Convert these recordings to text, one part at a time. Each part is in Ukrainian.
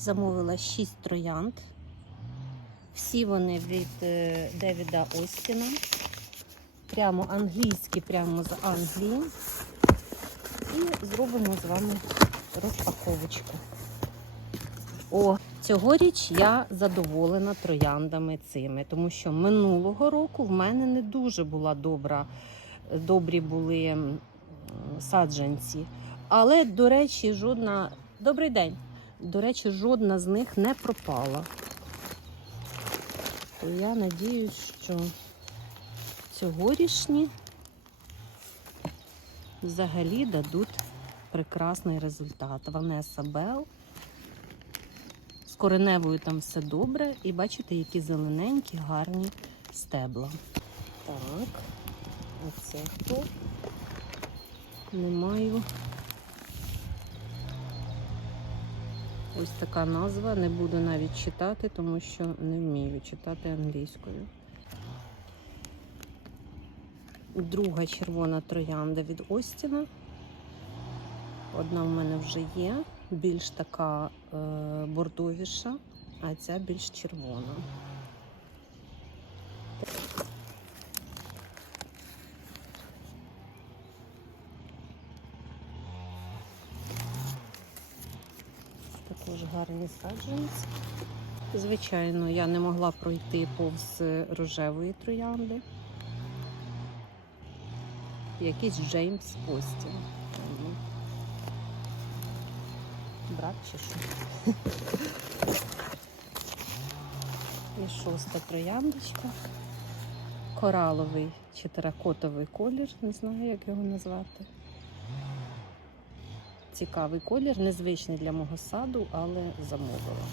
Замовила 6 троянд. Всі вони від е, Девіда Остіна. Прямо англійські, прямо з Англії. І зробимо з вами розпаковочку. О, цьогоріч я задоволена трояндами цими, тому що минулого року в мене не дуже була добра, добрі були саджанці. Але, до речі, жодна. Добрий день! До речі, жодна з них не пропала. То я надіюсь, що цьогорічні взагалі дадуть прекрасний результат. Ванеса Бел. З кореневою там все добре. І бачите, які зелененькі, гарні стебла. Так, оце хто? Не маю. Ось така назва. Не буду навіть читати, тому що не вмію читати англійською. Друга червона троянда від Остіна. Одна в мене вже є, більш така е, бордовіша, а ця більш червона. Також гарні саджанці. Звичайно, я не могла пройти повз рожевої троянди. Якийсь Джеймс Остін. Брат чи що? І шоста трояндочка. Кораловий чи теракотовий колір, не знаю, як його назвати. Цікавий колір, незвичний для мого саду, але замовила.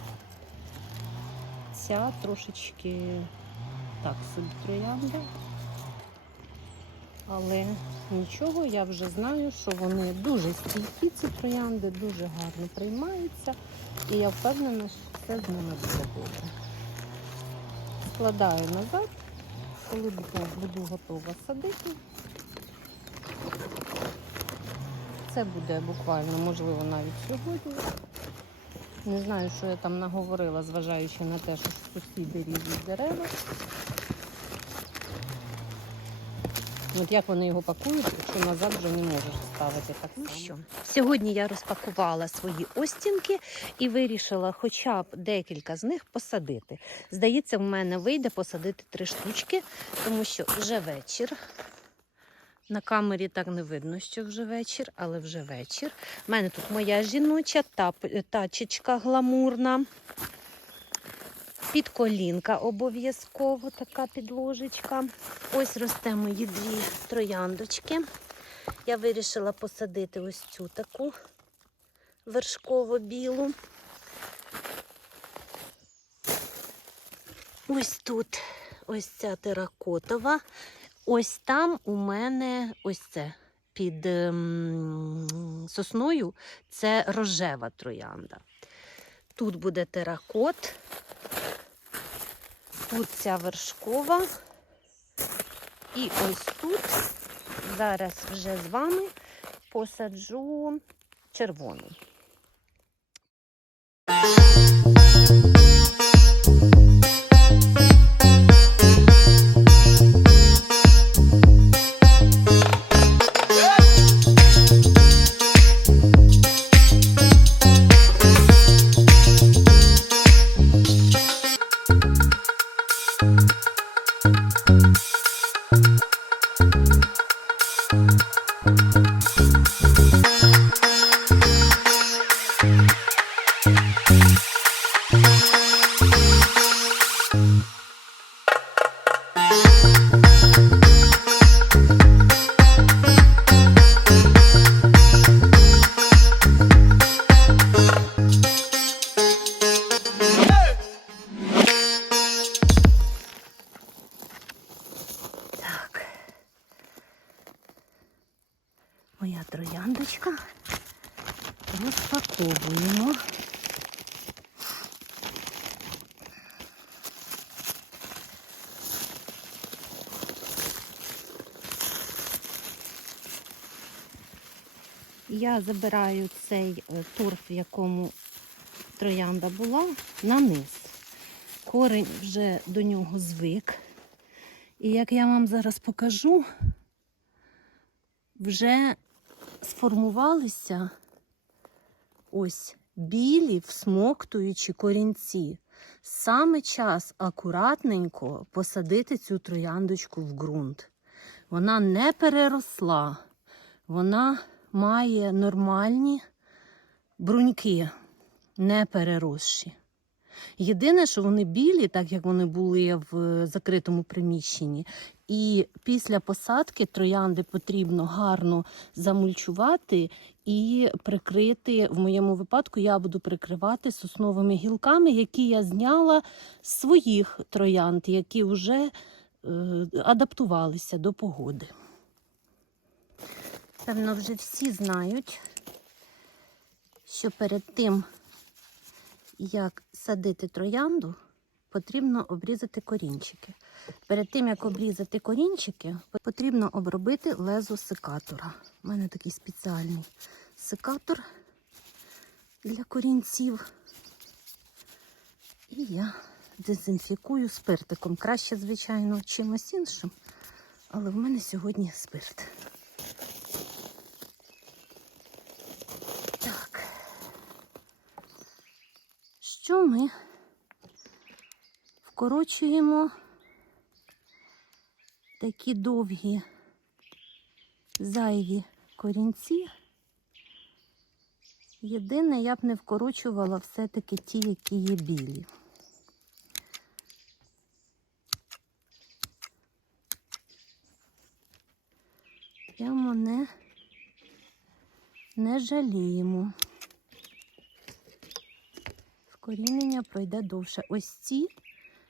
Ця трошечки так собі троянда. Але нічого, я вже знаю, що вони дуже стійкі, ці троянди, дуже гарно приймаються. І я впевнена, що все з ними буде добре. Складаю назад, коли буду, готова садити. Це буде буквально, можливо, навіть сьогодні. Не знаю, що я там наговорила, зважаючи на те, що сусіди різні дерева. От як вони його пакують, якщо назад вже не можеш ставити так. Ну що, сьогодні я розпакувала свої остінки і вирішила хоча б декілька з них посадити. Здається, в мене вийде посадити три штучки, тому що вже вечір. На камері так не видно, що вже вечір, але вже вечір. У мене тут моя жіноча тап- тачечка гламурна. Підколінка обов'язково, така підложечка. Ось росте мої дві трояндочки. Я вирішила посадити ось цю таку вершково-білу. Ось тут ось ця теракотова. Ось там у мене ось це під ем, сосною це рожева троянда. Тут буде теракот. Тут ця вершкова. І ось тут зараз вже з вами посаджу червону. Моя трояндочка. Розпаковуємо. Я забираю цей е, торф, в якому троянда була на низ. Корень вже до нього звик. І як я вам зараз покажу, вже сформувалися ось білі всмоктуючі корінці. Саме час акуратненько посадити цю трояндочку в ґрунт. Вона не переросла, вона має нормальні бруньки, не переросші. Єдине, що вони білі, так як вони були в закритому приміщенні, і після посадки троянди потрібно гарно замульчувати і прикрити. В моєму випадку я буду прикривати сосновими гілками, які я зняла з своїх троянд, які вже е, адаптувалися до погоди. Певно, вже всі знають, що перед тим, як садити троянду, потрібно обрізати корінчики. Перед тим, як обрізати корінчики, потрібно обробити лезо секатора. У мене такий спеціальний секатор для корінців. І я дезінфікую спиртиком. Краще, звичайно, чимось іншим, але в мене сьогодні спирт. Так. Що ми вкорочуємо такі довгі зайві корінці. Єдине, я б не вкорочувала все-таки ті, які є білі. Прямо не, не жаліємо. Вкорінення пройде довше. Ось ці,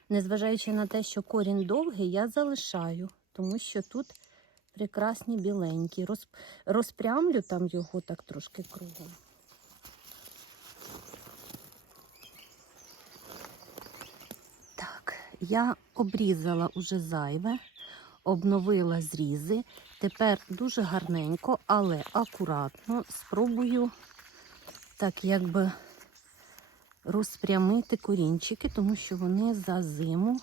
незважаючи на те, що корінь довгий, я залишаю, тому що тут прекрасні біленькі. Роз, розпрямлю там його так трошки кругом. Так, я обрізала уже зайве, обновила зрізи. Тепер дуже гарненько, але акуратно спробую так якби розпрямити корінчики, тому що вони за зиму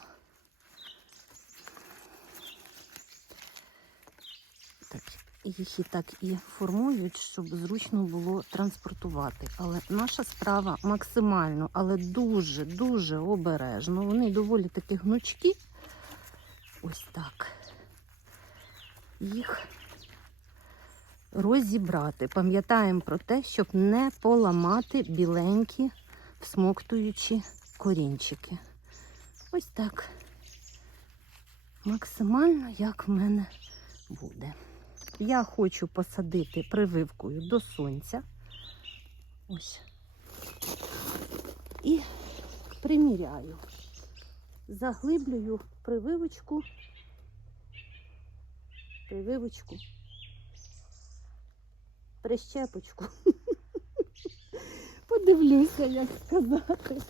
так, їх і так і формують, щоб зручно було транспортувати. Але наша справа максимально, але дуже-дуже обережно. Вони доволі таки гнучкі. Ось так. Їх розібрати. Пам'ятаємо про те, щоб не поламати біленькі всмоктуючі корінчики. Ось так. Максимально, як в мене буде. Я хочу посадити прививкою до сонця. Ось. І приміряю. Заглиблюю прививочку. Прививочку. Прищепочку. Подивлюся, як сказати.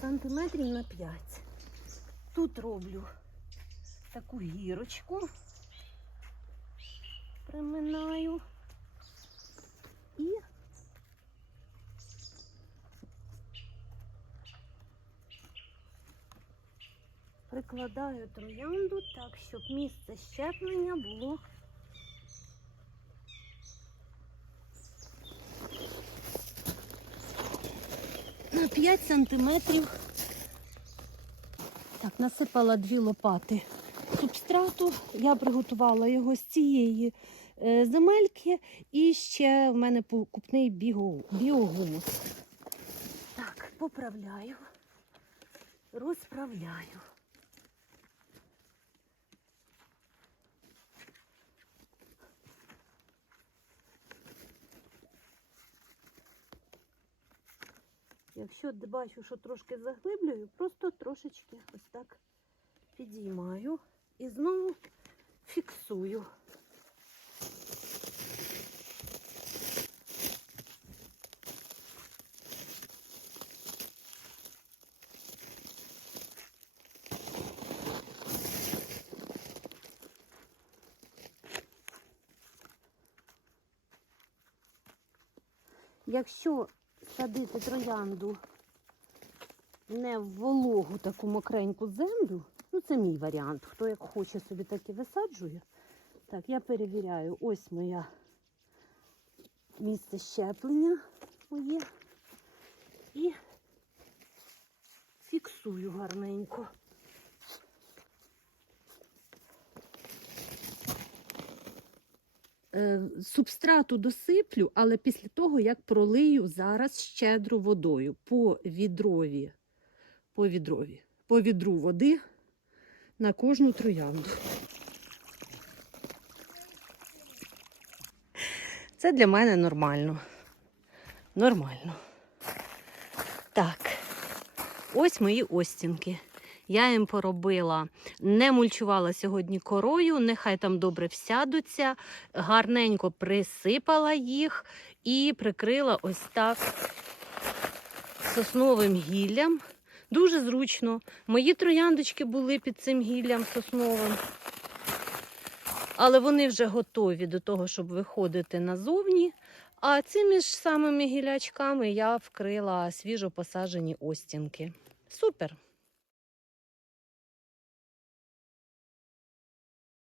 Сантиметрів на 5. Тут роблю таку гірочку, приминаю і прикладаю троянду так, щоб місце щеплення було 5 сантиметрів. Так, насипала дві лопати субстрату. Я приготувала його з цієї е, земельки і ще в мене покупний біо, біогумус. Так, поправляю, розправляю. Якщо бачу, що трошки заглиблюю, просто трошечки ось так підіймаю і знову фіксую. Якщо садити троянду не в вологу таку мокреньку землю, ну це мій варіант. Хто як хоче собі так і висаджує. Так, я перевіряю, ось моя місце щеплення моє. І фіксую гарненько. Субстрату досиплю, але після того, як пролию зараз щедро водою по відрові, по відрові, по відру води на кожну троянду. Це для мене нормально. Нормально. Так, ось мої остінки. Я їм поробила, не мульчувала сьогодні корою, нехай там добре всядуться, гарненько присипала їх і прикрила ось так сосновим гіллям. Дуже зручно. Мої трояндочки були під цим гіллям сосновим. Але вони вже готові до того, щоб виходити назовні. А цими ж самими гілячками я вкрила свіжо посаджені остінки. Супер!